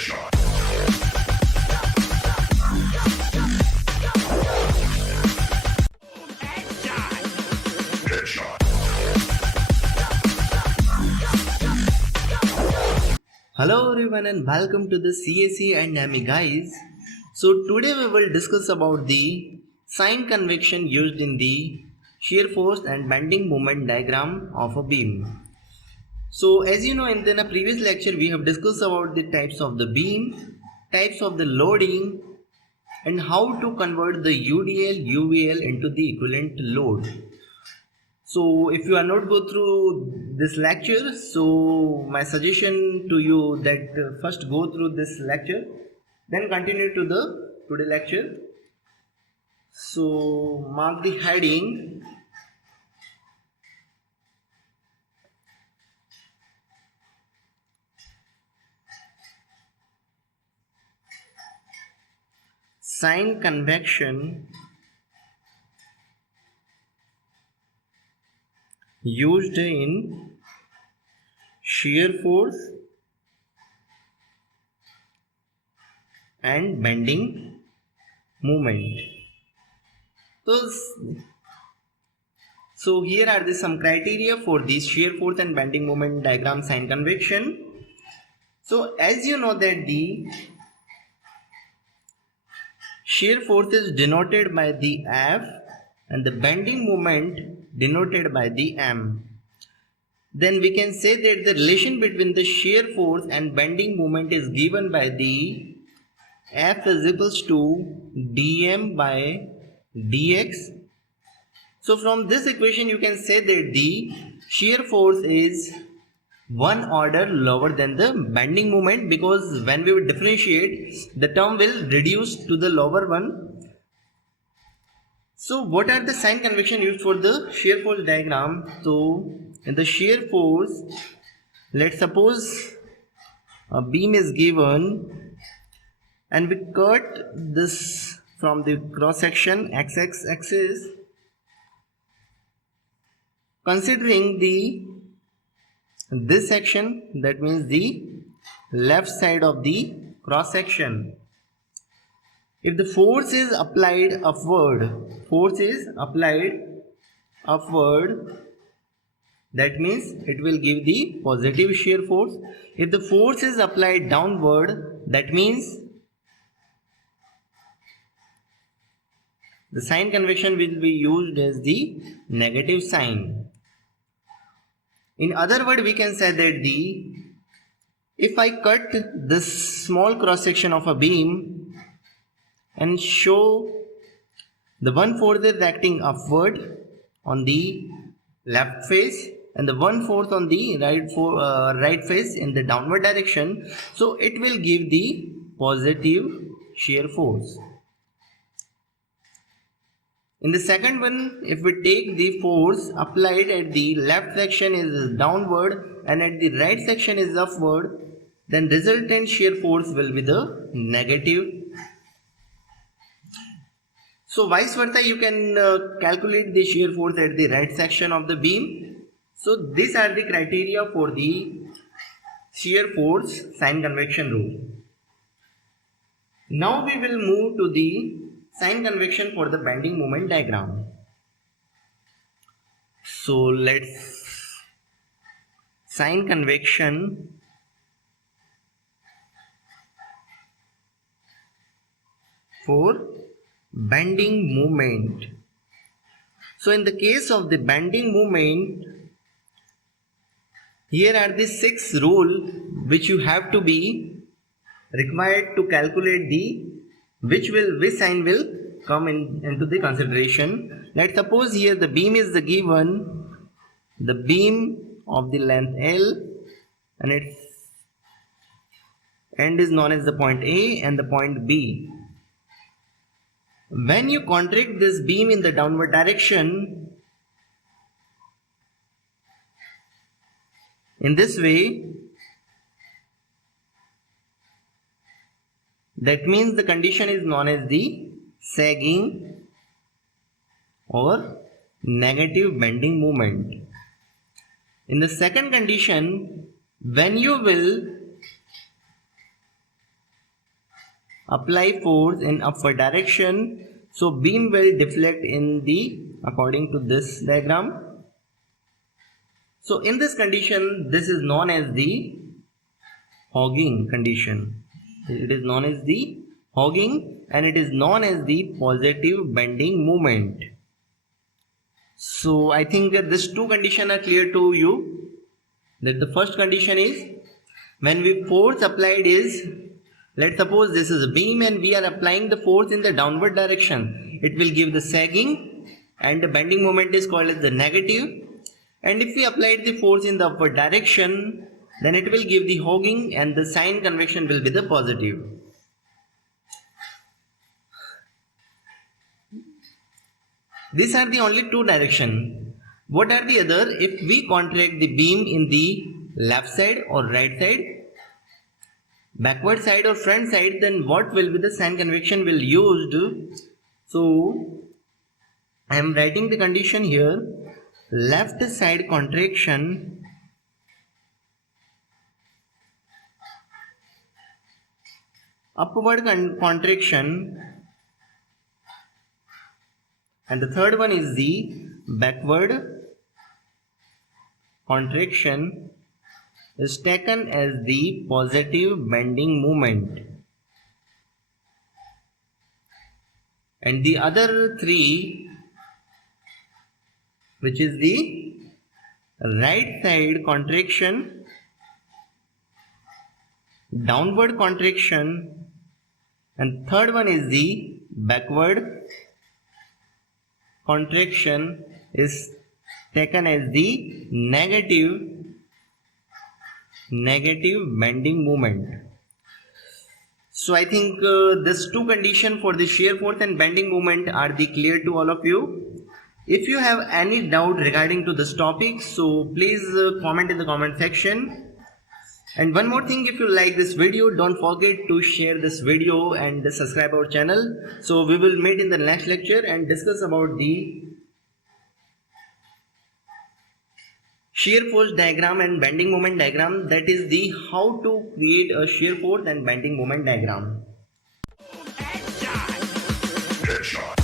Hello everyone and welcome to the CAC and NAMI guys. So today we will discuss about the sign convection used in the shear force and bending moment diagram of a beam. So as you know, in the previous lecture we have discussed about the types of the beam, types of the loading, and how to convert the UDL, UVL into the equivalent load. So if you are not go through this lecture, so my suggestion to you that first go through this lecture, then continue to the today lecture. So mark the heading sign convection used in shear force and bending moment. So here are the some criteria for this shear force and bending moment diagram sign convection. So as you know that the shear force is denoted by the F and the bending moment denoted by the M. Then we can say that the relation between the shear force and bending moment is given by the F is equals to dm by dx. So from this equation you can say that the shear force is one order lower than the bending moment, because when we will differentiate, the term will reduce to the lower one. So what are the sign convection used for the shear force diagram? So in the shear force, let's suppose a beam is given and we cut this from the cross section x-axis, considering this section, that means the left side of the cross section. If the force is applied upward, that means it will give the positive shear force. If the force is applied downward, that means the sign convection will be used as the negative sign. In other words, we can say that if I cut this small cross section of a beam and show the one fourth is acting upward on the left face and the 1/4 on the right face in the downward direction, so it will give the positive shear force. In the second one, if we take the force applied at the left section is downward and at the right section is upward, then resultant shear force will be the negative. So vice versa, you can calculate the shear force at the right section of the beam. So these are the criteria for the shear force sign convection rule. Now we will move to the sign convection for the bending moment diagram. So let's sign convection for bending moment. So in the case of the bending moment, here are the 6 rules which you have to be required to calculate which sign will come into the consideration. Let's suppose here the beam is given, the beam of the length L, and its end is known as the point A and the point B. When you contract this beam in the downward direction, in this way, that means the condition is known as the sagging or negative bending moment. In the second condition, when you will apply force in upward direction, so beam will deflect in the according to this diagram. So in this condition, this is known as the hogging condition. It is known as the hogging, and it is known as the positive bending moment. So I think that these two conditions are clear to you. That the first condition is when we force applied is, let's suppose this is a beam and we are applying the force in the downward direction. It will give the sagging and the bending moment is called as the negative. And if we applied the force in the upward direction, then it will give the hogging and the sign convection will be the positive. These are the only two directions. What are the other? If we contract the beam in the left side or right side, backward side or front side, then what will be the sign convection will used? So I am writing the condition here. Left side contraction upward contraction, and the third one is the backward contraction is taken as the positive bending moment, and the other three, which is the right side contraction, downward contraction, and third one is the backward contraction is taken as the negative bending moment. So I think these two conditions for the shear force and bending moment are the clear to all of you. If you have any doubt regarding to this topic, so please comment in the comment section. And one more thing, if you like this video, don't forget to share this video and subscribe our channel. So we will meet in the next lecture and discuss about the shear force diagram and bending moment diagram. That is the how to create a shear force and bending moment diagram. Headshot.